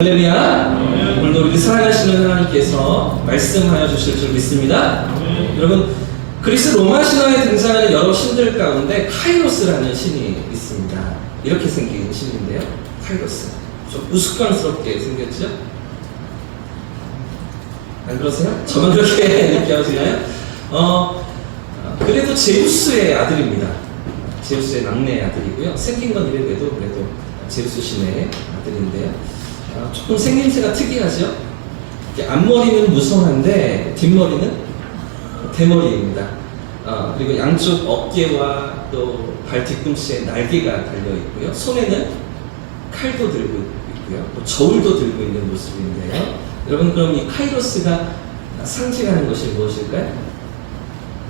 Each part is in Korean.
할렐루야. 오늘도 우리 사랑하시는 하나님께서 말씀하여 주실 줄 믿습니다. 여러분, 그리스 로마 신화에 등장하는 여러 신들 가운데 카이로스라는 신이 있습니다. 이렇게 생긴 신인데요. 카이로스. 좀 우스꽝스럽게 생겼죠? 안 그러세요? 저만 그렇게 느껴지나요? 그래도 제우스의 아들입니다. 제우스의 막내 아들이고요. 생긴 건 이래도 그래도 제우스 신의 아들인데요. 조금 생김새가 특이하죠? 앞머리는 무성한데 뒷머리는 대머리입니다. 그리고 양쪽 어깨와 또 발 뒤꿈치에 날개가 달려있고요. 손에는 칼도 들고 있고요. 또 저울도 들고 있는 모습인데요. 여러분, 그럼 이 카이로스가 상징하는 것이 무엇일까요?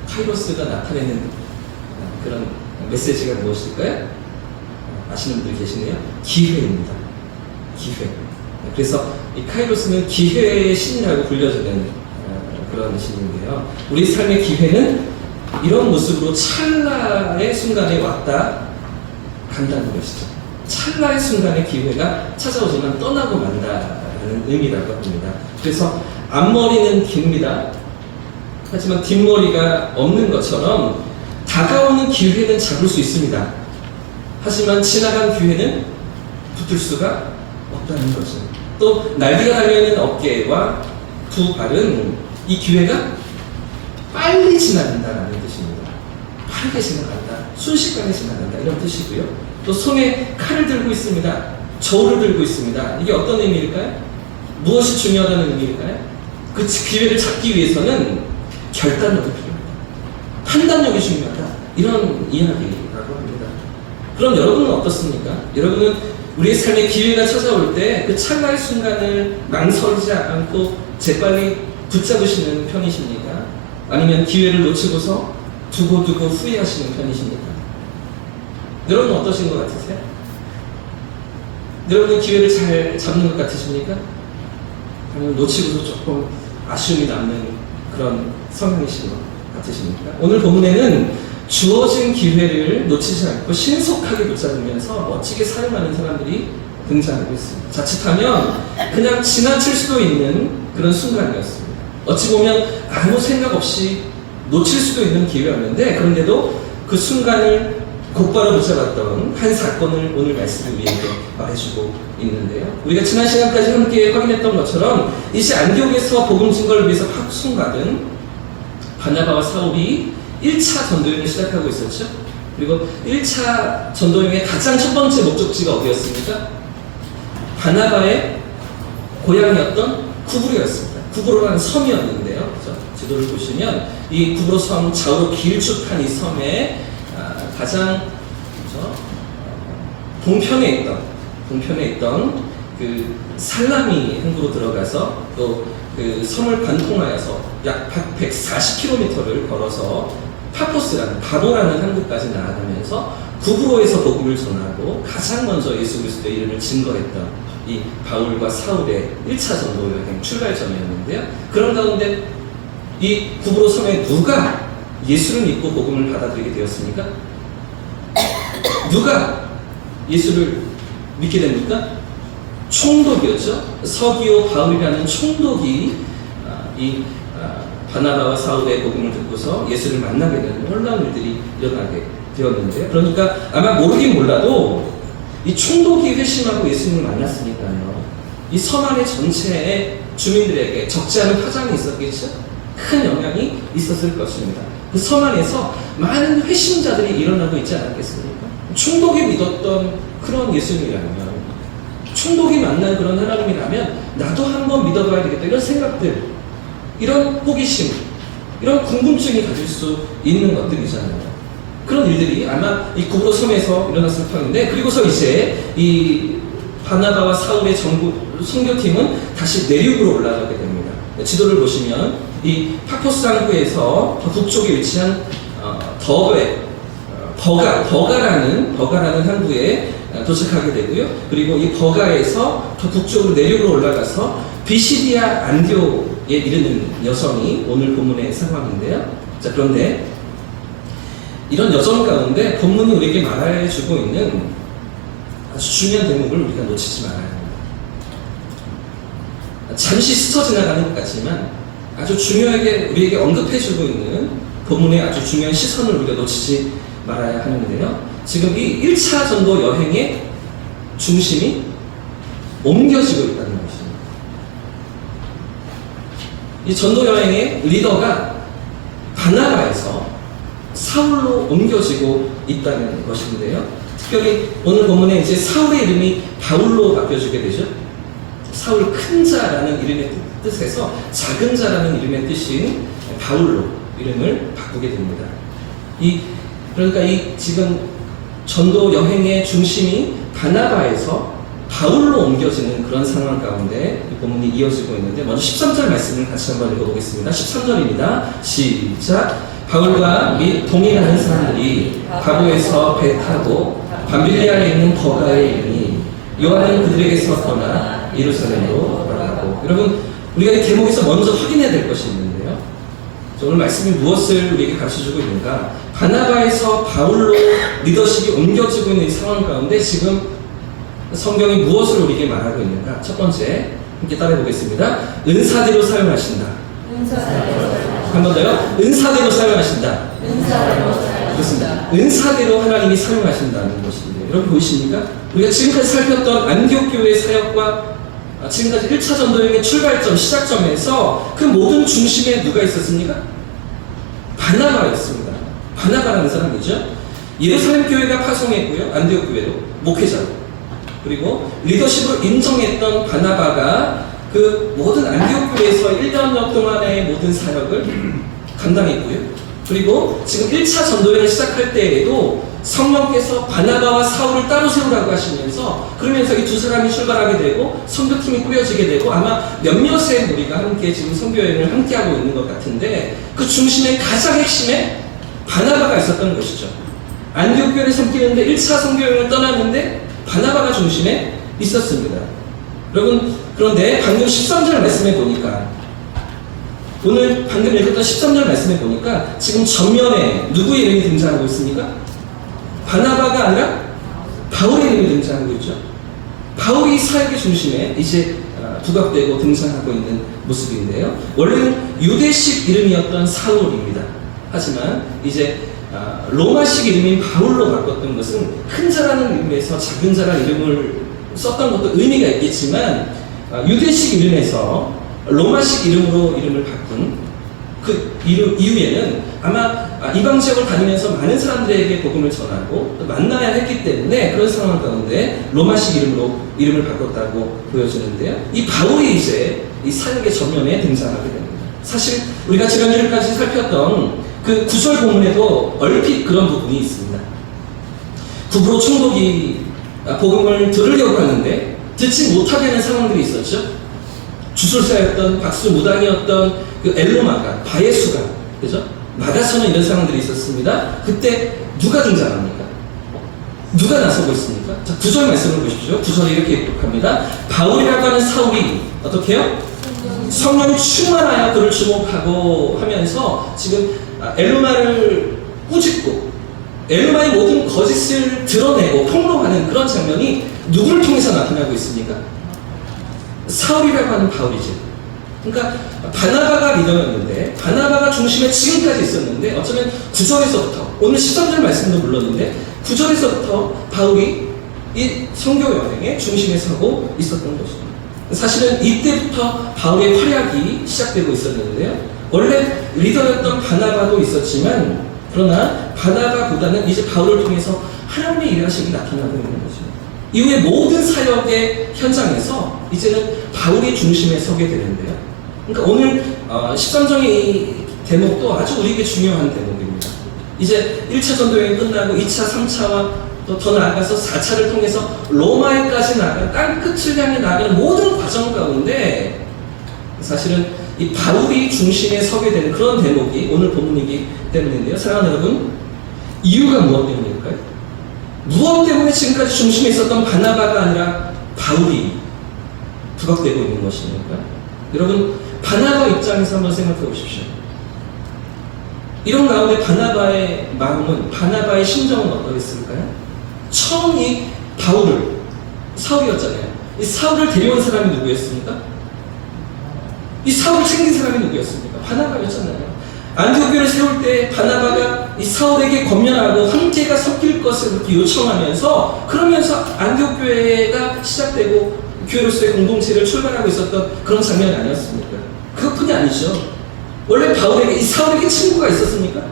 카이로스가 나타내는 그런 메시지가 무엇일까요? 아시는 분들 계시네요. 기회입니다. 기회. 그래서 이 카이로스는 기회의 신이라고 불려지는 그런 신인데요. 우리 삶의 기회는 이런 모습으로 찰나의 순간에 왔다 간다는 것이죠. 찰나의 순간에 기회가 찾아오지만 떠나고 만다라는 의미라고 합니다. 그래서 앞머리는 깁니다. 하지만 뒷머리가 없는 것처럼 다가오는 기회는 잡을 수 있습니다. 하지만 지나간 기회는 붙을 수가 없다는 거죠. 또 날개가 달려있는 어깨와 두 발은 이 기회가 빨리 지나간다라는 뜻입니다. 빠르게 지나간다, 순식간에 지나간다, 이런 뜻이고요. 또 손에 칼을 들고 있습니다. 저울을 들고 있습니다. 이게 어떤 의미일까요? 무엇이 중요하다는 의미일까요? 그 기회를 잡기 위해서는 결단력이 필요합니다. 판단력이 중요하다, 이런 이야기라고 합니다. 그럼 여러분은 어떻습니까? 여러분은 우리의 삶에 기회가 찾아올 때 그 찰나의 순간을 망설이지 않고 재빨리 붙잡으시는 편이십니까? 아니면 기회를 놓치고서 두고 후회하시는 편이십니까? 여러분은 어떠신 것 같으세요? 여러분은 기회를 잘 잡는 것 같으십니까? 아니면 놓치고서 조금 아쉬움이 남는 그런 성향이신 것 같으십니까? 오늘 본문에는 주어진 기회를 놓치지 않고 신속하게 붙잡으면서 멋지게 사용하는 사람들이 등장하고 있습니다. 자칫하면 그냥 지나칠 수도 있는 그런 순간이었습니다. 어찌 보면 아무 생각 없이 놓칠 수도 있는 기회였는데, 그런데도 그 순간을 곧바로 붙잡았던 한 사건을 오늘 말씀을 우리에게 말해주고 있는데요. 우리가 지난 시간까지 함께 확인했던 것처럼 이제 안디옥에서 복음 증거를 위해서 파송받은 바나바와 사울이 1차 전도여행을 시작하고 있었죠. 그리고 1차 전도여행의 가장 첫 번째 목적지가 어디였습니까? 바나바의 고향이었던 구브로였습니다. 구브로라는 섬이었는데요. 그렇죠? 지도를 보시면 이 구브로 섬 좌우로 길쭉한 이 섬의 가장 그렇죠? 동편에 있던 그 살라미 항구로 들어가서 또 그 섬을 관통하여서 약 140km를 걸어서 파포스라는 바보라는 항구까지 나아가면서 구브로에서 복음을 전하고 가장 먼저 예수 그리스도의 이름을 증거했던 이 바울과 사울의 1차 전도 여행 출발점이었는데요. 그런 가운데 이 구브로 섬에 누가 예수를 믿고 복음을 받아들이게 되었습니까? 누가 예수를 믿게 됩니까? 총독이었죠. 서기오 바울이라는 총독이 이 바나바와 사울의 복음을 듣고서 예수를 만나게 되는 놀라운 일들이 일어나게 되었는데요. 그러니까 아마 모르긴 몰라도 이 총독이 회심하고 예수님을 만났으니까요, 이 섬 안의 전체의 주민들에게 적지 않은 파장이 있었겠죠. 큰 영향이 있었을 것입니다. 그 섬 안에서 많은 회심자들이 일어나고 있지 않았겠습니까? 총독이 믿었던 그런 예수님이라면, 총독이 만난 그런 하나님이라면 나도 한번 믿어봐야 되겠다, 이런 생각들, 이런 호기심, 이런 궁금증이 가질 수 있는 것들이잖아요. 그런 일들이 아마 이 구브로 섬에서 일어났을 터인데, 그리고서 이제 이 바나바와 사울의 선교팀은 다시 내륙으로 올라가게 됩니다. 지도를 보시면 이 파포스 항구에서 더 북쪽에 위치한 버가라는 항구에 도착하게 되고요. 그리고 이 버가에서 더 북쪽으로 내륙으로 올라가서 비시디아 안디옥에 이르는 여성이 오늘 본문의 상황인데요. 자, 그런데 이런 여정 가운데 본문이 우리에게 말해주고 있는 아주 중요한 대목을 우리가 놓치지 말아야 합니다. 잠시 스쳐 지나가는 것 같지만 아주 중요하게 우리에게 언급해주고 있는 본문의 아주 중요한 시선을 우리가 놓치지 말아야 하는데요. 지금 이 1차 전도 여행의 중심이 옮겨지고 있다는 것입니다. 이 전도 여행의 리더가 바나바에서 사울로 옮겨지고 있다는 것인데요. 특별히 오늘 본문에 이제 사울의 이름이 바울로 바뀌어지게 되죠. 사울 큰 자라는 이름의 뜻에서 작은 자라는 이름의 뜻인 바울로 이름을 바꾸게 됩니다. 그러니까 이 지금 전도 여행의 중심이 바나바에서 바울로 옮겨지는 그런 상황 가운데 이 본문이 이어지고 있는데, 먼저 13절 말씀을 같이 한번 읽어보겠습니다. 13절입니다. 시작. 바울과 및 동행하는 사람들이 바보에서 배 타고 밤빌리아에 있는 버가에 이르니 요한은 그들에게서 떠나 예루살렘으로 돌아가고. 여러분, 우리가 이 대목에서 먼저 확인해야 될 것이 있는데요. 오늘 말씀이 무엇을 우리에게 가르쳐주고 있는가? 바나바에서 바울로 리더십이 옮겨지고 있는 이 상황 가운데 지금 성경이 무엇을 우리에게 말하고 있는가? 첫 번째, 함께 따라해 보겠습니다. 은사대로 사용하신다. 한 번 더요. 은사대로 사용하신다. 그렇습니다. 은사대로 하나님이 사용하신다는 것인데, 여러분 보이십니까? 우리가 지금까지 살폈던 안디옥 교회의 사역과 지금까지 1차 전도여행의 출발점, 시작점에서 그 모든 중심에 누가 있었습니까? 바나바였습니다. 바나바라는 사람이죠. 예루살렘 교회가 파송했고요. 안디옥 교회도 목회자로. 그리고 리더십을 인정했던 바나바가 그 모든 안디옥 교회에서 1년여 동안의 모든 사역을 감당했고요. 그리고 지금 1차 전도여행을 시작할 때에도 성령께서 바나바와 사울을 따로 세우라고 하시면서, 그러면서 이 두 사람이 출발하게 되고 선교팀이 꾸려지게 되고, 아마 몇몇의 무리가 함께 지금 선교여행을 함께하고 있는 것 같은데, 그 중심에 가장 핵심에 바나바가 있었던 것이죠. 안디옥 교회를 섬기는데 1차 선교여행을 떠났는데 바나바가 중심에 있었습니다. 여러분, 그런데 방금 13절 말씀해 보니까, 오늘 방금 읽었던 13절 말씀해 보니까 지금 전면에 누구의 이름이 등장하고 있습니까? 바나바가 아니라 바울의 이름이 등장하고 있죠. 바울이 사역의 중심에 이제 부각되고 등장하고 있는 모습인데요. 원래는 유대식 이름이었던 사울입니다. 하지만 이제 로마식 이름인 바울로 바꿨던 것은 큰 자라는 의미에서 작은 자라는 이름을 썼던 것도 의미가 있겠지만, 유대식 이름에서 로마식 이름으로 이름을 바꾼 그 이후에는 아마 이방 지역을 다니면서 많은 사람들에게 복음을 전하고 또 만나야 했기 때문에 그런 상황 가운데 로마식 이름으로 이름을 바꿨다고 보여지는데요. 이 바울이 이제 이 사역의 전면에 등장하게 됩니다. 사실 우리가 지난주까지 살폈던 그 9절 본문에도 얼핏 그런 부분이 있습니다. 부부로 총독이 복음을 들으려고 하는데 듣지 못하게 하는 상황들이 있었죠. 주술사였던, 박수 무당이었던 그 엘로마가, 바예수가, 그죠? 나가서는 이런 상황들이 있었습니다. 그때 누가 등장합니까? 누가 나서고 있습니까? 자, 9절 말씀을 보십시오. 9절에 이렇게 기록합니다. 바울이라고 하는 사울이 어떻게 해요? 성령이 충만하여 그를 주목하고 하면서 지금 엘로마를 꾸짖고 엘로마의 모든 거짓을 드러내고 폭로하는 그런 장면이 누구를 통해서 나타나고 있습니까? 사울이라고 하는 바울이죠. 그러니까 바나바가 리더였는데, 바나바가 중심에 지금까지 있었는데, 어쩌면 9절에서부터, 오늘 13절 말씀도 물렀는데 9절에서부터 바울이 이 선교 여행의 중심에 서고 있었던 것입니다. 사실은 이때부터 바울의 활약이 시작되고 있었는데요. 원래 리더였던 바나바도 있었지만, 그러나 바나바보다는 이제 바울을 통해서 하나님의 일하심이 나타나고 있는 거죠. 이후에 모든 사역의 현장에서 이제는 바울이 중심에 서게 되는데요. 그러니까 오늘 13장의 이 대목도 아주 우리에게 중요한 대목입니다. 이제 1차 전도여행이 끝나고 2차, 3차와 또 더 나아가서 4차를 통해서 로마에까지 나아가는, 땅끝을 향해 나아가는 모든 과정 가운데 사실은 이 바울이 중심에 서게 되는 그런 대목이 오늘 본문이기 때문인데요. 사랑하는 여러분, 이유가 무엇 때문일까요? 무엇 때문에 지금까지 중심에 있었던 바나바가 아니라 바울이 부각되고 있는 것입니까? 여러분, 바나바 입장에서 한번 생각해 보십시오. 이런 가운데 바나바의 마음은, 바나바의 심정은 어떠했을까요? 처음 이 바울을, 사울이었잖아요. 이 사울을 데려온 사람이 누구였습니까? 이 사울을 챙긴 사람이 누구였습니까? 바나바였잖아요. 안디옥 교회를 세울 때 바나바가 이 사울에게 권면하고 황제가 섞일 것을 그렇게 요청하면서, 그러면서 안디옥 교회가 시작되고 교회로서의 공동체를 출발하고 있었던 그런 장면이 아니었습니까? 그것뿐이 아니죠. 원래 바울에게, 이 사울에게 친구가 있었습니까?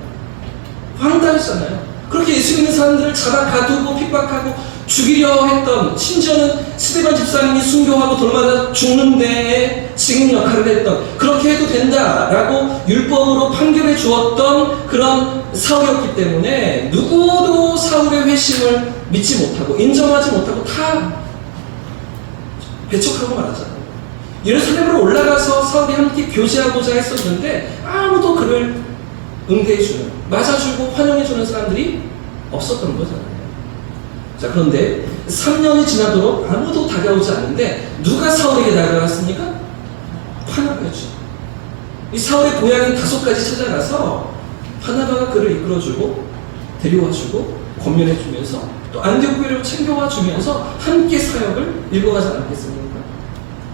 황당했잖아요. 그렇게 예수 믿는 사람들을 잡아 가두고 핍박하고 죽이려 했던, 심지어는 스데반 집사님이 순교하고 돌마다 죽는 데에 증인 역할을 했던, 그렇게 해도 된다라고 율법으로 판결해 주었던 그런 사울이었기 때문에 누구도 사울의 회심을 믿지 못하고 인정하지 못하고 다 배척하고 말하잖아요. 예루살렘으로 올라가서 사울이 함께 교제하고자 했었는데 아무도 그를 응대해주는, 맞아주고 환영해주는 사람들이 없었던 거잖아요. 자, 그런데 3년이 지나도록 아무도 다가오지 않는데 누가 사울에게 다가갔습니까? 바나바였죠. 이 사울의 고향인 다소까지 찾아가서 바나바가 그를 이끌어주고 데려와주고 권면해주면서 또 안디옥 교회를 챙겨와주면서 함께 사역을 이루어가지 않았겠습니까?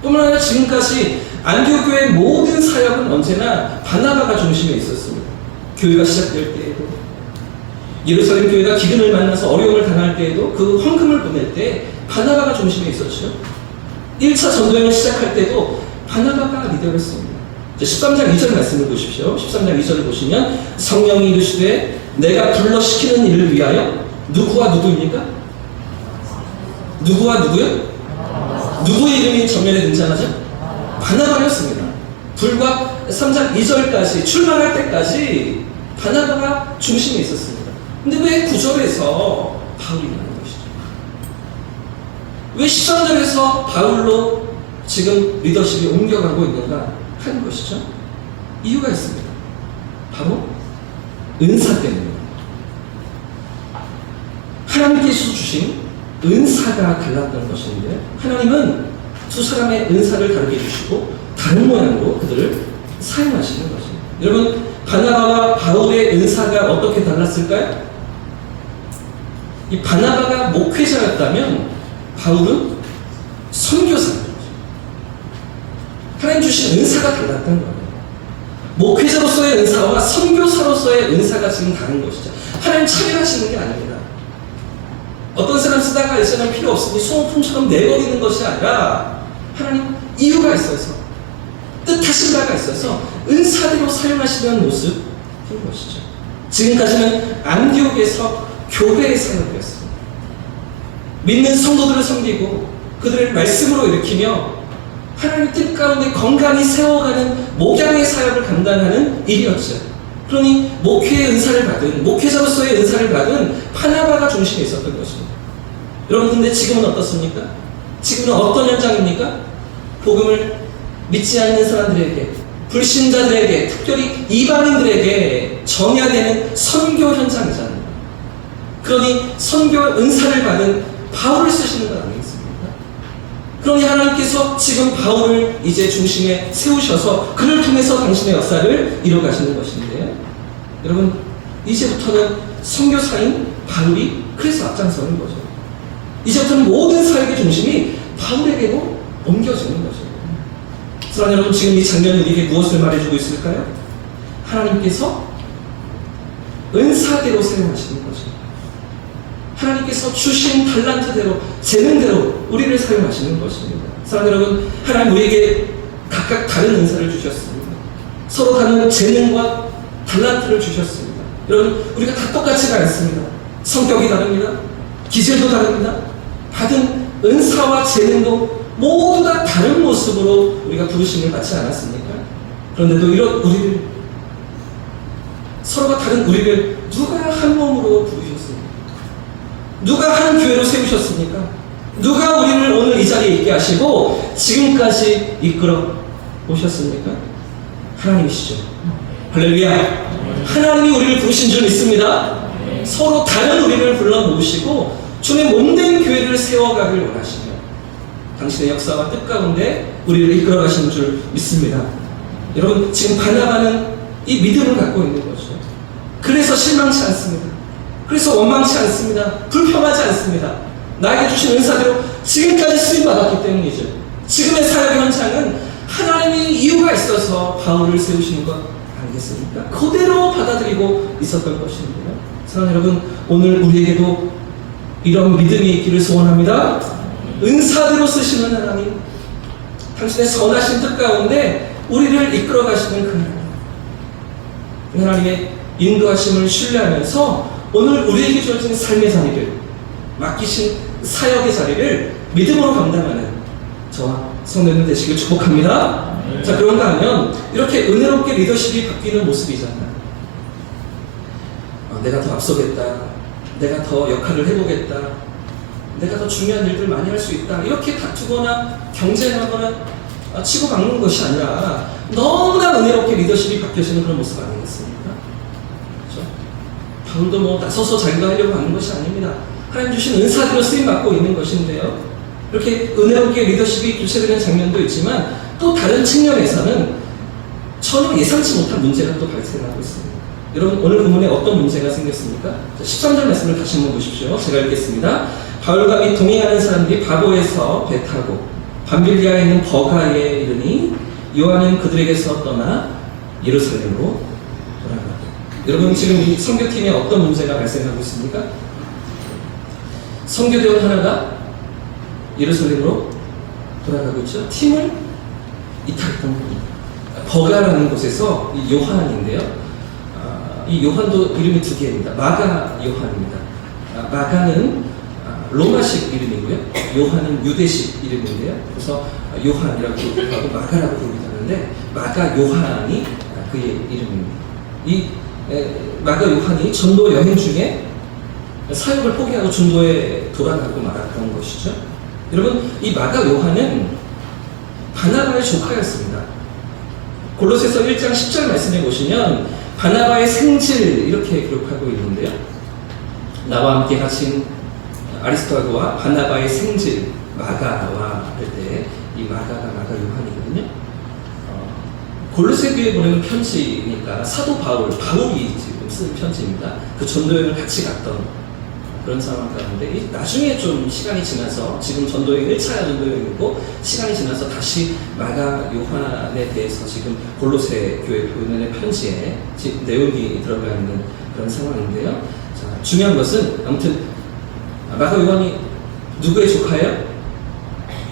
뿐만 아니라 지금까지 안디옥 교회의 모든 사역은 언제나 바나바가 중심에 있었습니다. 교회가 시작될 때에도, 예루살렘 교회가 기근을 만나서 어려움을 당할 때에도, 그 헌금을 보낼 때 바나바가 중심에 있었죠. 1차 전도여행을 시작할 때도 바나바가 리더를 했습니다. 13장 2절 말씀을 보십시오. 13장 2절을 보시면 성령이 이르시되 내가 불러시키는 일을 위하여, 누구와 누구입니까? 누구와 누구요? 누구의 이름이 전면에 등장하죠? 바나바였습니다. 불과 3장 2절까지, 출발할 때까지 바나바가 중심에 있었습니다. 근데 왜 9절에서 바울이 나오는 것이죠? 왜 13절에서 바울로 지금 리더십이 옮겨가고 있는가 하는 것이죠? 이유가 있습니다. 바로 은사 때문입니다. 하나님께서 주신 은사가 달랐던 것인데, 하나님은 두 사람의 은사를 다르게 주시고 다른 모양으로 그들을 사용하시는 것입니다. 여러분, 바나바와 바울의 은사가 어떻게 달랐을까요? 이 바나바가 목회자였다면 바울은 선교사입니다. 하나님 주신 은사가 달랐던 거예요. 목회자로서의 은사와 선교사로서의 은사가 지금 다른 것이죠. 하나님 차별하시는 게 아닙니다. 어떤 사람 쓰다가 이 사람 필요 없으니 소모품처럼 내버리는 것이 아니라 하나님 이유가 있어서, 뜻하신 바가 있어서 은사대로 사용하시는 모습인 것이죠. 지금까지는 안디옥에서 교회의 사역이었습니다. 믿는 성도들을 섬기고 그들을 말씀으로 일으키며 하나님 뜻 가운데 건강히 세워가는 목양의 사역을 감당하는 일이었죠. 그러니 목회의 은사를 받은, 목회자로서의 은사를 받은 바나바가 중심에 있었던 것입니다. 여러분, 근데 지금은 어떻습니까? 지금은 어떤 현장입니까? 복음을 믿지 않는 사람들에게, 불신자들에게, 특별히 이방인들에게 전해야 되는 선교 현장이잖아요. 그러니 선교 은사를 받은 바울을 쓰시는 건 아니겠습니까? 그러니 하나님께서 지금 바울을 이제 중심에 세우셔서 그를 통해서 당신의 역사를 이뤄가시는 것인데요. 여러분, 이제부터는 선교사인 바울이 그래서 앞장서는 거죠. 이제부터는 모든 사역의 중심이 바울에게로 옮겨지는 거죠. 사랑하는 여러분, 지금 이 장면이 우리에게 무엇을 말해주고 있을까요? 하나님께서 은사대로 사용하시는 거죠. 하나님께서 주신 달란트대로, 재능대로 우리를 사용하시는 것입니다. 사랑하는 여러분, 하나님 우리에게 각각 다른 은사를 주셨습니다. 서로 다른 재능과 달란트를 주셨습니다. 여러분, 우리가 다 똑같지가 않습니다. 성격이 다릅니다. 기질도 다릅니다. 받은 은사와 재능도 모두 다 다른 모습으로 우리가 부르심을 받지 않았습니까? 그런데도 이런 우리를, 서로가 다른 우리를 누가 한 몸으로 부르셨습니까? 누가 한 교회로 세우셨습니까? 누가 우리를 오늘 이 자리에 있게 하시고 지금까지 이끌어 오셨습니까? 하나님이시죠. 할렐루야. 하나님이 우리를 부르신 줄 믿습니다. 서로 다른 우리를 불러 모으시고 주의 몸된 교회를 세워가길 원하시며 당신의 역사와 뜻 가운데 우리를 이끌어 가시는 줄 믿습니다. 여러분, 지금 바나바는 이 믿음을 갖고 있는 거죠. 그래서 실망치 않습니다. 그래서 원망치 않습니다. 불평하지 않습니다. 나에게 주신 은사대로 지금까지 쓰임받았기 때문이죠. 지금의 사역 현장은 하나님이 이유가 있어서 하셔서 바울을 세우시는 것 아니겠습니까? 그대로 받아들이고 있었던 것인데요. 사랑하는 여러분, 오늘 우리에게도 이런 믿음이 있기를 소원합니다. 은사대로 쓰시는 하나님, 당신의 선하신 뜻 가운데 우리를 이끌어 가시는 그 하나님, 그 하나님의 인도하심을 신뢰하면서 오늘 우리에게 주어진 삶의 자리를, 맡기신 사역의 자리를 믿음으로 감당하는 저와 성도님 되시길 축복합니다. 자, 그런가 하면 이렇게 은혜롭게 리더십이 바뀌는 모습이잖아요. 내가 더 앞서겠다, 내가 더 역할을 해보겠다, 내가 더 중요한 일들 많이 할 수 있다, 이렇게 다투거나 경쟁하거나 치고받는 것이 아니라 너무나 은혜롭게 리더십이 바뀌어지는 그런 모습 아니겠습니까? 그렇죠? 바울도 뭐 나서서 자기가 하려고 하는 것이 아닙니다. 하나님 주신 은사대로 쓰임받고 있는 것인데요, 이렇게 은혜롭게 리더십이 교체되는 장면도 있지만 또 다른 측면에서는 전혀 예상치 못한 문제가 또 발생하고 있습니다. 여러분, 오늘 본문에 어떤 문제가 생겼습니까? 13절 말씀을 다시 한번 보십시오. 제가 읽겠습니다. 바울과 및 동행하는 사람들이 바보에서 배 타고 밤빌리아에 있는 버가에 이르니 요한은 그들에게서 떠나 예루살렘으로 돌아가고. 여러분, 지금 이 선교팀에 어떤 문제가 발생하고 있습니까? 선교대원 하나가 예루살렘으로 돌아가고 있죠. 팀을 이탈했던 겁니다. 버가라는 곳에서 이 요한인데요. 이 요한도 이름이 두 개입니다. 마가 요한입니다. 마가는 로마식 이름이고요. 요한은 유대식 이름인데요. 그래서 요한이라고 부르기도 하고 마가라고 부르기도 하는데 마가 요한이 그의 이름입니다. 이 마가 요한이 전도 여행 중에 사역을 포기하고 중도에 돌아가고 말았던 것이죠. 여러분, 이 마가 요한은 바나바의 조카였습니다. 골로새서 1장 10절 말씀해 보시면 바나바의 생질 이렇게 기록하고 있는데요. 나와 함께 하신 아리스토하고와 바나바의 생질 마가와 할 때 이 마가가 마가 요한이거든요. 골로새 교회에 보내는 편지니까 사도 바울이 지금 쓴 편지입니다. 그 전도여행을 같이 갔던 그런 상황 가운데 나중에 좀 시간이 지나서 지금 전도여행 1차 전도여행이고 시간이 지나서 다시 마가 요한에 대해서 지금 골로새 교회 보내는 편지에 내용이 들어가 있는 그런 상황인데요. 자, 중요한 것은 아무튼 마가 요한이 누구의 조카예요?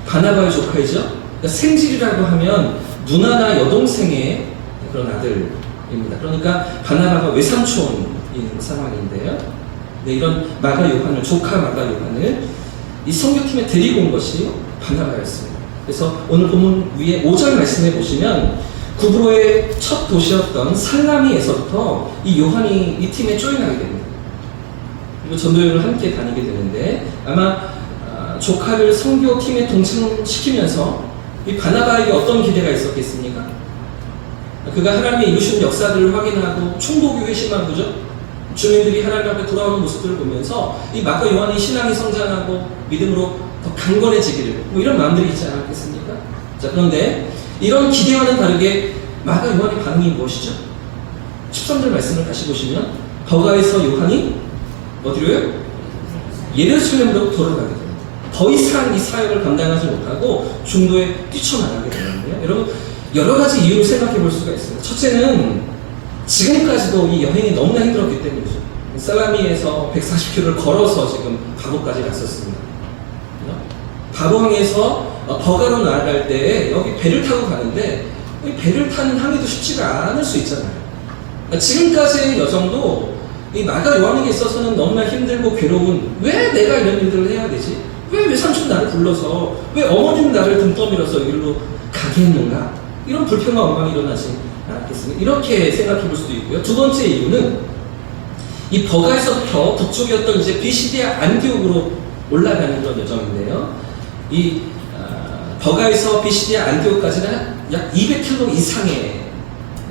바나바의 조카이죠. 그러니까 생질이라고 하면 누나나 여동생의 그런 아들입니다. 그러니까 바나바가 외삼촌인 상황인데요. 네, 이런 마가 요한을, 조카 마가 요한을 이 선교팀에 데리고 온 것이 바나바였습니다. 그래서 오늘 본문 위에 5절 말씀해 보시면 구브로의 첫 도시였던 살라미에서부터 이 요한이 이 팀에 조인하게 됩니다. 그리고 전도여행을 함께 다니게 되는데 아마 조카를 선교팀에 동참시키면서 이 바나바에게 어떤 기대가 있었겠습니까? 그가 하나님의 이루시는 역사들을 확인하고 충복이 회심한 거죠. 주민들이 하나님 앞에 돌아오는 모습들을 보면서 이 마가 요한이 신앙이 성장하고 믿음으로 더 강건해지기를, 뭐 이런 마음들이 있지 않았겠습니까? 자, 그런데 이런 기대와는 다르게 마가 요한의 반응이 무엇이죠? 13절 말씀을 다시 보시면 버가에서 요한이 어디로요? 예루살렘으로 돌아가게 됩니다. 더 이상 이 사역을 감당하지 못하고 중도에 뛰쳐나가게 되는데요. 여러분, 여러 가지 이유를 생각해 볼 수가 있습니다. 첫째는 지금까지도 이 여행이 너무나 힘들었기 때문이죠. 살라미에서 140km를 걸어서 지금 바보까지 갔었습니다. 바보항에서 버가로 나아갈 때 여기 배를 타고 가는데 이 배를 타는 항해도 쉽지가 않을 수 있잖아요. 지금까지의 여정도 이 마가 요한에게 있어서는 너무나 힘들고 괴로운, 왜 내가 이런 일들을 해야 되지? 왜 외삼촌 나를 불러서, 왜 어머님 나를 등 떠밀어서 여기로 가게 했는가? 이런 불평과 원망이 일어나지 않았겠습니까? 이렇게 생각해 볼 수도 있고요. 두 번째 이유는 이 버가에서부터 북쪽이었던 이제 비시디아 안디옥으로 올라가는 그런 여정인데요. 이 버가에서 비시디아 안디옥까지는 약 200km 이상의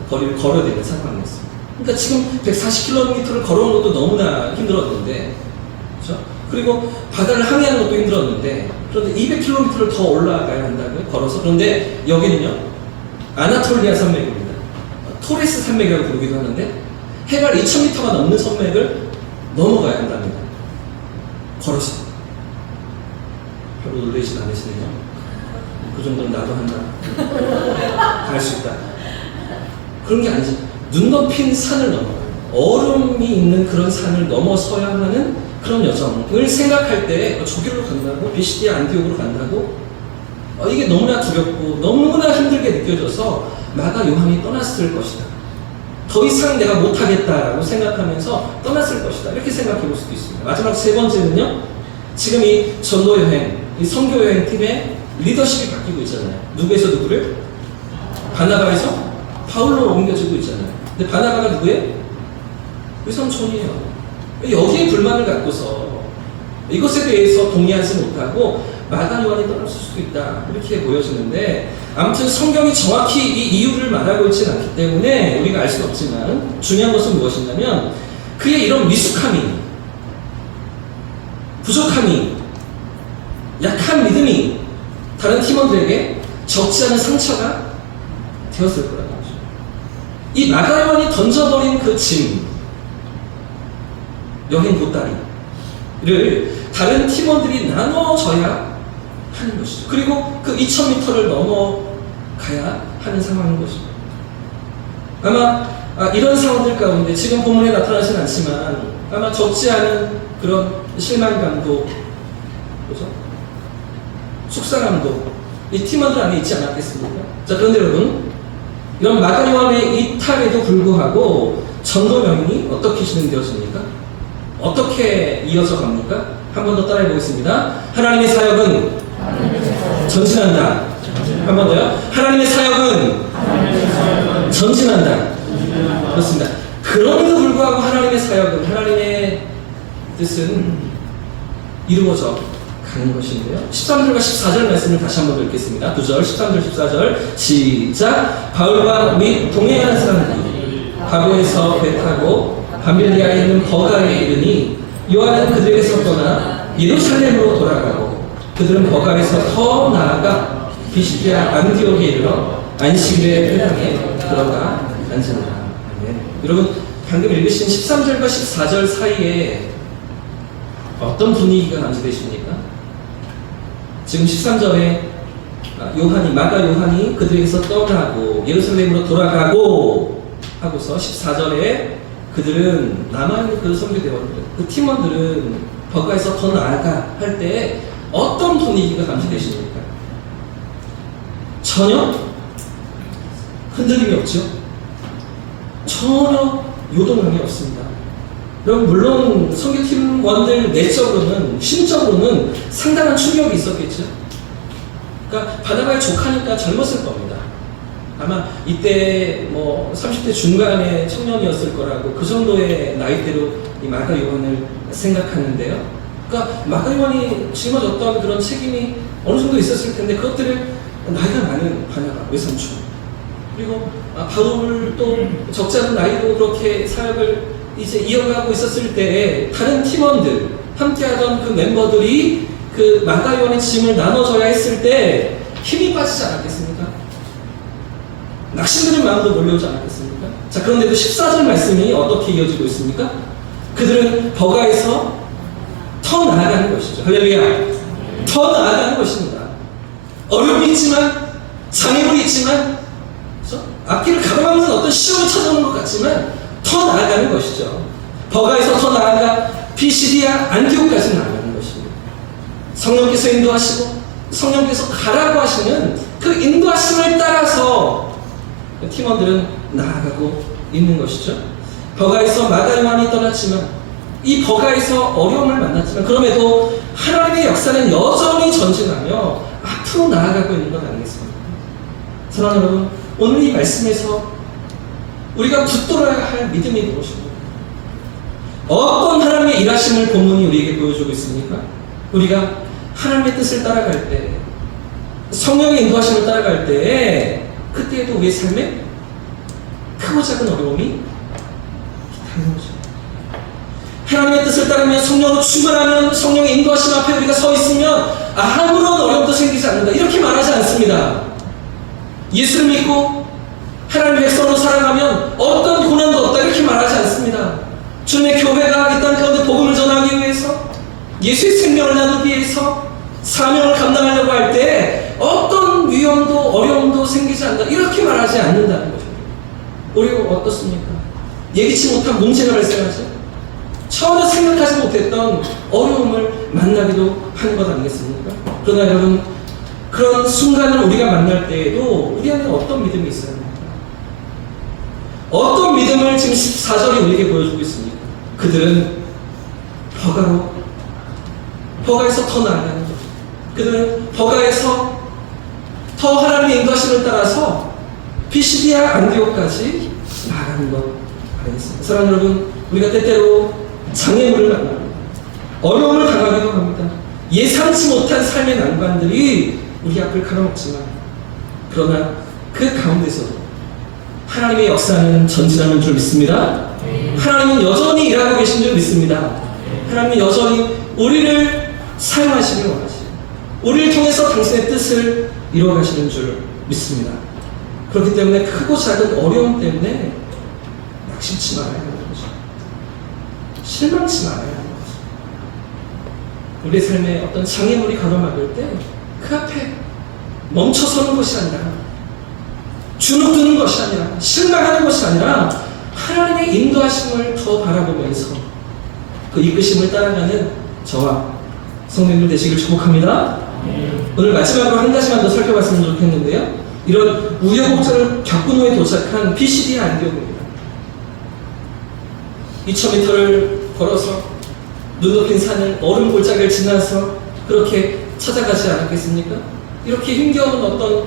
거리를 걸어야 되는 상황이었습니다. 그러니까 지금 140km를 걸어오는 것도 너무나 힘들었는데, 그렇죠? 그리고 바다를 항해하는 것도 힘들었는데, 그런데 200km를 더 올라가야 한다고요? 걸어서. 그런데 여기는요, 아나톨리아 산맥입니다. 토레스 산맥이라고 부르기도 하는데, 해발 2000m가 넘는 산맥을 넘어가야 한답니다. 걸어서. 별로 놀라진 않으시네요. 그 정도는 나도 한다. 갈 수 있다. 그런 게 아니지. 눈 덮인 산을 넘어 얼음이 있는 그런 산을 넘어서야 하는 그런 여정을 생각할 때 저 길로 간다고? 비시디아 안디옥으로 간다고? 이게 너무나 두렵고 너무나 힘들게 느껴져서 마가 요한이 떠났을 것이다. 더 이상 내가 못하겠다라고 생각하면서 떠났을 것이다. 이렇게 생각해 볼 수도 있습니다. 마지막 세 번째는요. 지금 이 전도 여행, 이 선교 여행 팀의 리더십이 바뀌고 있잖아요. 누구에서 누구를? 바나바에서 바울로 옮겨지고 있잖아요. 근데 바나바가 누구예요? 외삼촌이에요. 여기에 불만을 갖고서 이것에 대해서 동의하지 못하고 마가 요한이 떠났을 수도 있다. 이렇게 보여지는데 아무튼 성경이 정확히 이 이유를 말하고 있지는 않기 때문에 우리가 알 수는 없지만 중요한 것은 무엇이냐면 그의 이런 미숙함이, 부족함이, 약한 믿음이 다른 팀원들에게 적지 않은 상처가 되었을 거라는 거죠. 이 마가 요한이 던져버린 그 짐, 여행 보따리를 다른 팀원들이 나눠줘야 하는 것이죠. 그리고 그 2000m를 넘어가야 하는 상황인 것이죠. 아마 이런 상황들 가운데 지금 본문에 나타나진 않지만 아마 적지 않은 그런 실망감도, 그죠? 속상함도 이 팀원들 안에 있지 않았겠습니까? 자, 그런데 여러분, 이런 마가 요한의 이탈에도 불구하고 전도 여행이 어떻게 진행되어집니까? 어떻게 이어져 갑니까? 한 번 더 따라해 보겠습니다. 하나님의 사역은 전진한다. 한 번 더요. 하나님의 사역은 전진한다. 그렇습니다. 그럼에도 불구하고 하나님의 사역은, 하나님의 뜻은 이루어져 가는 것인데요. 13절과 14절 말씀을 다시 한번 읽겠습니다. 2절, 13절, 14절 시작. 바울과 및 동행하는 사람들이 바고에서 배 타고 밤빌리아에 있는 버가에 이르니 요한은 그들에게서 떠나 예루살렘으로 돌아가고 그들은 버가에서 더 나아가 비시디아 안디옥에 이르러 안식일의 회당에 들어가 앉는다. 여러분, 방금 읽으신 13절과 14절 사이에 어떤 분위기가 감지되십니까? 지금 13절에 마가 요한이 그들에게서 떠나고 예루살렘으로 돌아가고 하고서 14절에 그들은 남아있는 그 선교대원들, 그 팀원들은 버가에서 더 나아가 할 때 어떤 분위기가 감지되십니까? 전혀 흔들림이 없죠? 전혀 요동함이 없습니다. 여러분, 물론 선교팀원들 내적으로는, 심적으로는 상당한 충격이 있었겠죠? 그러니까 바나바의 조카니까 젊었을 겁니다. 아마 이때 뭐 30대 중간의 청년이었을 거라고 그 정도의 나이대로 이 마가 요한을 생각하는데요. 그러니까 마가 요한이 짊어졌던 그런 책임이 어느 정도 있었을 텐데 그것들을 나이가 많은 바나바, 외삼촌, 그리고 바울도 적지 않은 나이로 그렇게 사역을 이제 이어가고 있었을 때에 다른 팀원들, 함께하던 그 멤버들이 그 마가 요한의 짐을 나눠줘야 했을 때 힘이 빠지지 않았겠습니까? 낙심되는 마음도 몰려오지 않았겠습니까? 자, 그런데도 14절 말씀이 어떻게 이어지고 있습니까? 그들은 버가에서 더 나아가는 것이죠. 할렐루야. 더 나아가는 것입니다. 어려움이 있지만, 장애물이 있지만, 그렇죠? 앞길을 가로막는 어떤 시험을 찾아오는 것 같지만 더 나아가는 것이죠. 버가에서 더 나아가 비시디아 안디옥까지 나아가는 것입니다. 성령께서 인도하시고 성령께서 가라고 하시는 그 인도하심을 따라서 팀원들은 나아가고 있는 것이죠. 버가에서 마가 요한이 떠났지만, 이 버가에서 어려움을 만났지만 그럼에도 하나님의 역사는 여전히 전진하며 앞으로 나아가고 있는 것 아니겠습니까? 사랑하는 여러분, 오늘 이 말씀에서 우리가 붙들어야 할 믿음이 무엇입니까? 어떤 하나님의 일하심을 본문이 우리에게 보여주고 있습니까? 우리가 하나님의 뜻을 따라갈 때, 성령의 인도하심을 따라갈 때, 그때에도 우리의 삶에 크고 작은 어려움이 있다는 거죠. 하나님의 뜻을 따르면, 성령으로 충만하면, 성령의 인도하심 앞에 우리가 서 있으면 아무런 어려움도 생기지 않는다, 이렇게 말하지 않습니다. 예수를 믿고 하나님의 백성으로 살아가면 어떤 고난도 없다, 이렇게 말하지 않습니다. 주님의 교회가 이 땅 가운데 복음을 전하기 위해서, 예수의 생명을 나누기 위해서 사명을 감당하려고 할 때 어떤 위험도 어려움도 생기지 않는다, 이렇게 말하지 않는다는 거죠. 우리가 어떻습니까? 예기치 못한 문제가 발생하죠. 전혀 생각하지 못했던 어려움을 만나기도 하는 것 아니겠습니까? 그러나 여러분, 그런 순간을 우리가 만날 때에도 우리 안에 어떤 믿음이 있어야 합니까? 어떤 믿음을 지금 14절이 우리에게 보여주고 있습니까? 그들은 버가에서 더 나아가는 거죠. 그들은 버가에서 더 하나님의 인도하심을 따라서 피시디아 안디옥까지 나아가는 것 아니겠습니까? 사랑하는 여러분, 우리가 때때로 장애물을 만납니다. 어려움을 당하기도 합니다. 예상치 못한 삶의 난관들이 우리 앞을 가로막지만, 그러나 그 가운데서도 하나님의 역사는 전진하는 줄 믿습니다. 하나님은 여전히 일하고 계신 줄 믿습니다. 하나님은 여전히 우리를 사용하시길 원하시고 우리를 통해서 당신의 뜻을 이루어가시는 줄 믿습니다. 그렇기 때문에 크고 작은 어려움 때문에 낙심치 말아야 하는 거죠. 실망치 말아야 하는 거죠. 우리의 삶에 어떤 장애물이 가로막을 때 그 앞에 멈춰서는 것이 아니라, 주눅드는 것이 아니라, 실망하는 것이 아니라 하나님의 인도하심을 더 바라보면서 그 이끄심을 따라가는 저와 성도님들 되시길 축복합니다. 오늘 마지막으로 한 가지만 더 살펴봤으면 좋겠는데요. 이런 우여곡절을 겪은 후에 도착한 피시디아 안디옥입니다. 2000m를 걸어서 눈 덮인 산을 얼음 골짜기를 지나서 그렇게 찾아가지 않았겠습니까? 이렇게 힘겨운 어떤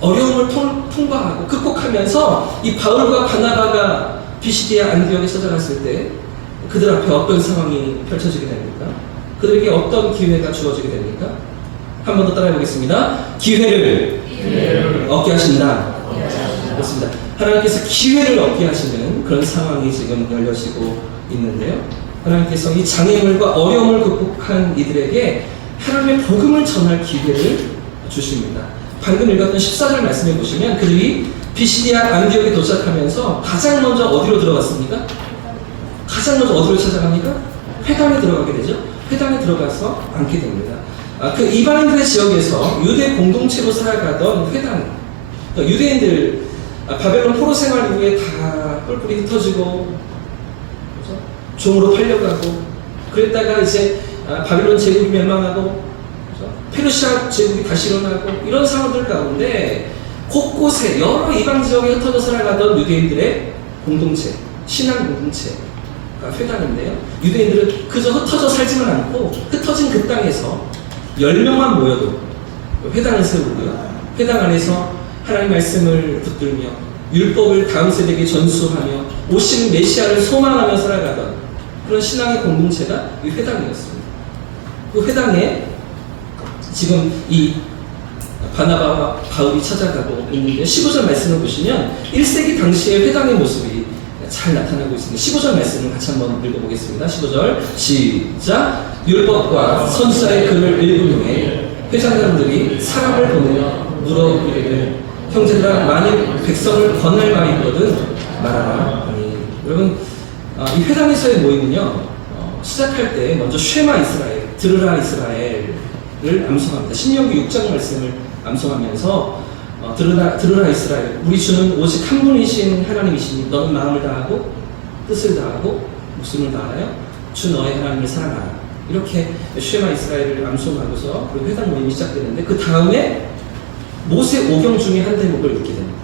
어려움을 통과하고 극복하면서 이 바울과 바나바가 피시디아 안디옥에 찾아갔을 때 그들 앞에 어떤 상황이 펼쳐지게 됩니까? 그들에게 어떤 기회가 주어지게 됩니까? 한 번 더 따라해 보겠습니다. 기회를 얻게 하신다. 그렇습니다. 하나님께서 기회를 얻게 하시는 그런 상황이 지금 열려지고 있는데요. 하나님께서 이 장애물과 어려움을 극복한 이들에게 하나님의 복음을 전할 기회를 주십니다. 방금 읽었던 14절 말씀해 보시면 그들이 피시디아 안디옥에 도착하면서 가장 먼저 어디로 들어갔습니까? 가장 먼저 어디로 찾아갑니까? 회당에 들어가게 되죠. 회당에 들어가서 앉게 됩니다. 그 이방인들의 지역에서 유대 공동체로 살아가던 회당, 유대인들 바벨론 포로 생활 이후에 다 뿔뿔이 흩어지고 그렇죠? 종으로 팔려가고 그랬다가 이제 바벨론 제국이 멸망하고 그렇죠? 페르시아 제국이 다시 일어나고 이런 상황들 가운데 곳곳에 여러 이방 지역에 흩어져 살아가던 유대인들의 공동체, 신앙 공동체가 회당인데요. 유대인들은 그저 흩어져 살지만 않고 흩어진 그 땅에서 10명만 모여도 회당을 세우고요. 회당 안에서 하나님 말씀을 붙들며 율법을 다음 세대에게 전수하며 오시는 메시아를 소망하며 살아가던 그런 신앙의 공동체가 이 회당이었습니다. 그 회당에 지금 이 바나바와 바울이 찾아가고 있는데 15절 말씀을 보시면 1세기 당시의 회당의 모습이 잘 나타나고 있습니다. 15절 말씀을 같이 한번 읽어보겠습니다. 15절 시작. 율법과 선지자의 글을 읽은 후에 회장장들이 사람을 보내어 물어보기를 형제들아 만일 백성을 권할 말이 있거든 말하라. 여러분 이 회당에서의 모임은요 시작할 때 먼저 쉐마 이스라엘, 들으라 이스라엘을 암송합니다. 신명기 6장 말씀을 암송하면서 들으라 이스라엘, 우리 주는 오직 한 분이신 하나님이시니 너는 마음을 다하고 뜻을 다하고 목숨을 다하여 주 너의 하나님을 사랑하라. 이렇게 쉐마 이스라엘을 암송하고서 그 회당 모임이 시작되는데 그 다음에 모세 오경 중에 한 대목을 읽게 됩니다.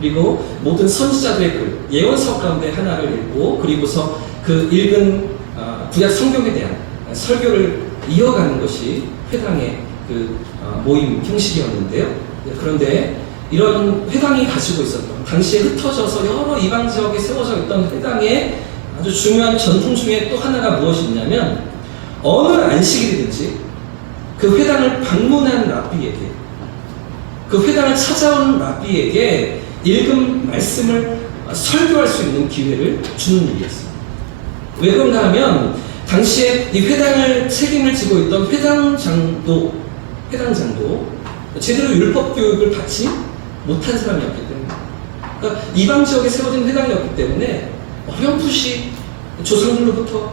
그리고 모든 선지자들의 글, 예언서 가운데 하나를 읽고 그리고서 그 읽은 구약 성경에 대한 설교를 이어가는 것이 회당의 그 모임 형식이었는데요. 그런데 이런 회당이 가지고 있었던 당시에 흩어져서 여러 이방 지역에 세워져 있던 회당의 아주 중요한 전통 중에 또 하나가 무엇이 있냐면 어느 안식일이든지 그 회당을 방문한 랍비에게 그 회당을 찾아온 랍비에게 읽은 말씀을 설교할 수 있는 기회를 주는 일이었어요. 왜 그런가 하면 당시에 이 회당을 책임을 지고 있던 회당장도 제대로 율법 교육을 받지 못한 사람이었기 때문에 그러니까 이방 지역에 세워진 회당이었기 때문에 어렴풋이 조상들로부터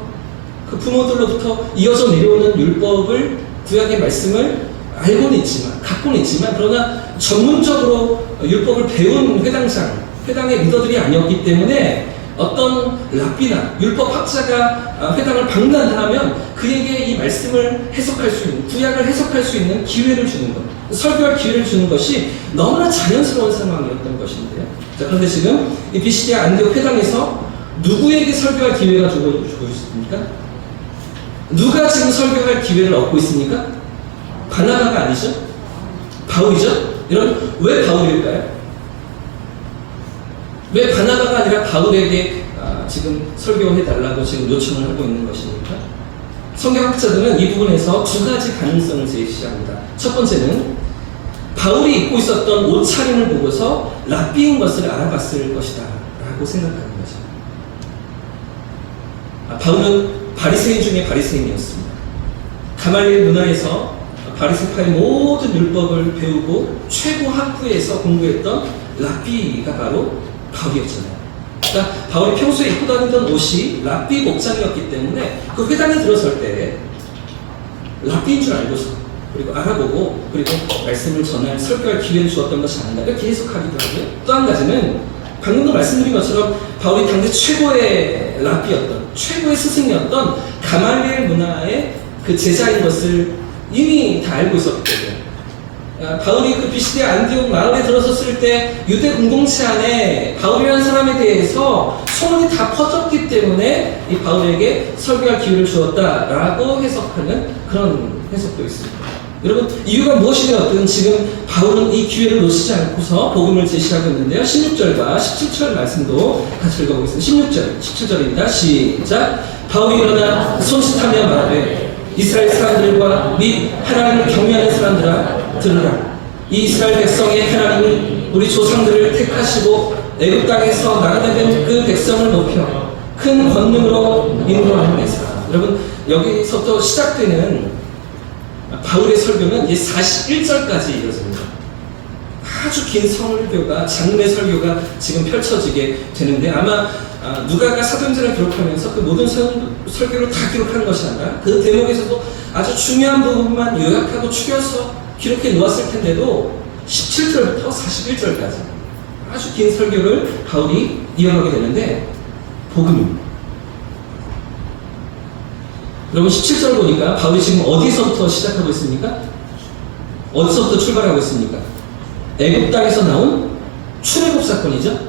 그 부모들로부터 이어져 내려오는 율법을 구약의 말씀을 알고는 있지만 갖고는 있지만 그러나 전문적으로 율법을 배운 회당장 회당의 리더들이 아니었기 때문에 어떤 랍비나 율법학자가 회당을 방문한다면 그에게 이 말씀을 해석할 수 있는, 구약을 해석할 수 있는 기회를 주는 것, 설교할 기회를 주는 것이 너무나 자연스러운 상황이었던 것인데요. 자, 그런데 지금 이 비시디아 안디옥 회당에서 누구에게 설교할 기회가 주고 있습니까? 누가 지금 설교할 기회를 얻고 있습니까? 바나바가 아니죠? 바울이죠? 여러분, 왜 바울일까요? 왜 바나바가 아니라 바울에게 지금 설교해달라고 지금 요청을 하고 있는 것입니까? 성경학자들은 이 부분에서 두 가지 가능성을 제시합니다. 첫 번째는 바울이 입고 있었던 옷차림을 보고서 랍비인 것을 알아봤을 것이다 라고 생각하는 거죠. 바울은 바리새인 중에 바리새인이었습니다. 가말리엘 문화에서 바리새파의 모든 율법을 배우고 최고 학부에서 공부했던 랍비가 바로 바울이었잖아요. 그러니까 바울이 평소에 입고 다니던 옷이 랍비 복장이었기 때문에 그 회당에 들어설 때 랍비인 줄 알고서 그리고 알아보고 그리고 말씀을 전할 설교할 기회를 주었던 것이 아닌가 이렇게 해석하기도 하고요. 또 한 가지는 방금도 말씀드린 것처럼 바울이 당대 최고의 랍비였던 최고의 스승이었던 가말리엘 문화의 그 제자인 것을 이미 다 알고 있었기 때문에 바울이 그 비시디아 안디옥 마을에 들어섰을 때 유대 공동체 안에 바울이라는 사람에 대해서 소문이 다 퍼졌기 때문에 이 바울에게 설교할 기회를 주었다라고 해석하는 그런 해석도 있습니다. 여러분, 이유가 무엇이 되었든 지금 바울은 이 기회를 놓치지 않고서 복음을 제시하고 있는데요. 16절과 17절 말씀도 같이 읽어보겠습니다. 16절, 17절입니다. 시작. 바울이 일어나 손짓하며 말하되 이스라엘 사람들과 및 하나님을 경외하는 사람들아 들으라. 이 이스라엘 백성의 하나님이 우리 조상들을 택하시고 애굽 땅에서 나라된 그 백성을 높여 큰 권능으로 인도하느니라. 여러분, 여기서부터 시작되는 바울의 설교는 이제 41절까지 이어집니다. 아주 긴 설교가, 장례 설교가 지금 펼쳐지게 되는데 아마 누가가 사도행전을 기록하면서 그 모든 설교를 다 기록하는 것이 아니라 그 대목에서도 아주 중요한 부분만 요약하고 추려서 기록해 놓았을 텐데도 17절부터 41절까지 아주 긴 설교를 바울이 이어가게 되는데 복음입니다. 여러분 17절 보니까 바울이 지금 어디서부터 시작하고 있습니까? 어디서부터 출발하고 있습니까? 애굽 땅에서 나온 출애굽 사건이죠.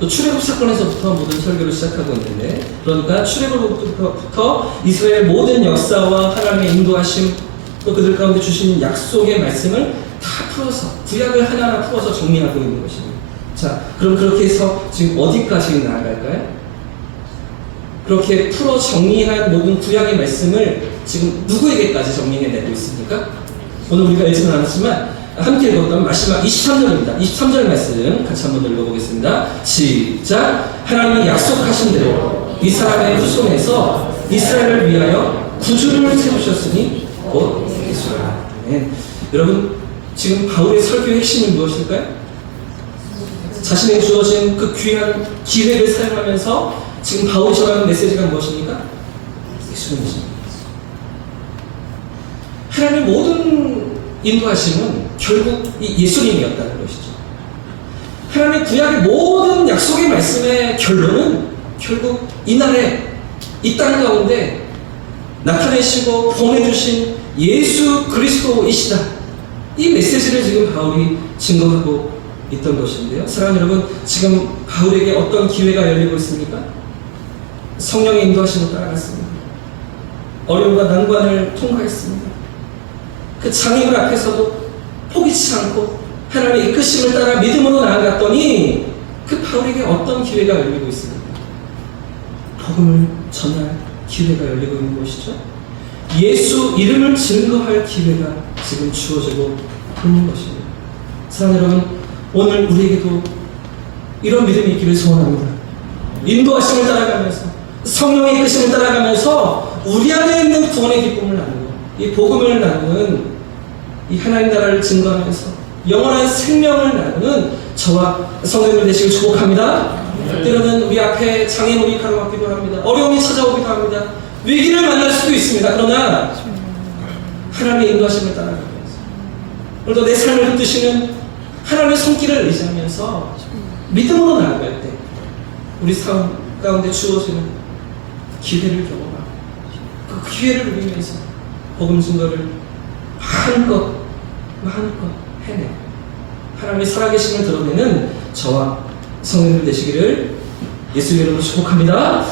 또 출애굽 사건에서부터 모든 설교를 시작하고 있는데 그러니까 출애굽부터 이스라엘 모든 역사와 하나님의 인도하심 또 그들 가운데 주신 약속의 말씀을 다 풀어서 구약을 하나하나 풀어서 정리하고 있는 것입니다. 자, 그럼 그렇게 해서 지금 어디까지 나아갈까요? 그렇게 풀어 정리한 모든 구약의 말씀을 지금 누구에게까지 정리해내고 있습니까? 오늘 우리가 읽지는 않았지만 함께 읽었던 마지막 23절입니다. 23절 말씀 같이 한번 읽어보겠습니다. 시작. 하나님이 약속하신 대로 이 사람의 후손에서 이스라엘을 위하여 구주를 세우셨으니 곧 예수라. 네. 여러분, 지금 바울의 설교의 핵심은 무엇일까요? 자신에게 주어진 그 귀한 기회를 사용하면서 지금 바울이 전하는 메시지가 무엇입니까? 예수님이십니다. 하나님의 모든 인도하심은 결국 이 예수님이었다는 것이죠. 하나님의 구약의 모든 약속의 말씀의 결론은 결국 이날에 이 땅 가운데 나타내시고 보내주신 예수 그리스도이시다. 이 메시지를 지금 바울이 증거하고 있던 것인데요. 사랑하는 여러분, 지금 바울에게 어떤 기회가 열리고 있습니까? 성령의 인도하심을 따라갔습니다. 어려움과 난관을 통과했습니다. 그 장애물 앞에서도 포기치 않고 하나님의 이끄심을 따라 믿음으로 나아갔더니 그 바울에게 어떤 기회가 열리고 있습니까? 복음을 전할 기회가 열리고 있는 것이죠. 예수 이름을 증거할 기회가 지금 주어지고 있는 것입니다. 사랑하는 여러분, 오늘 우리에게도 이런 믿음이 있기를 소원합니다. 인도하심을 따라가면서 성령의 이끄심을 따라가면서 우리 안에 있는 구원의 기쁨을 나누고 이 복음을 나누는 이 하나님 나라를 증거하면서 영원한 생명을 나누는 저와 성도님들 되시길 축복합니다. 때로는 우리 앞에 장애물이 가로막기도 합니다. 어려움이 찾아오기도 합니다. 위기를 만날 수도 있습니다. 그러나 하나님의 인도하심을 따라가면서 오늘도 내 삶을 흔드시는 하나님의 손길을 의지하면서 믿음으로 나아갈 때 우리 삶 가운데 주어지는 기회를 경험하고 그 기회를 누리면서 복음 증거를 마음껏 해내 하나님의 살아계심을 드러내는 저와 성도들 되시기를 예수 이름으로 축복합니다.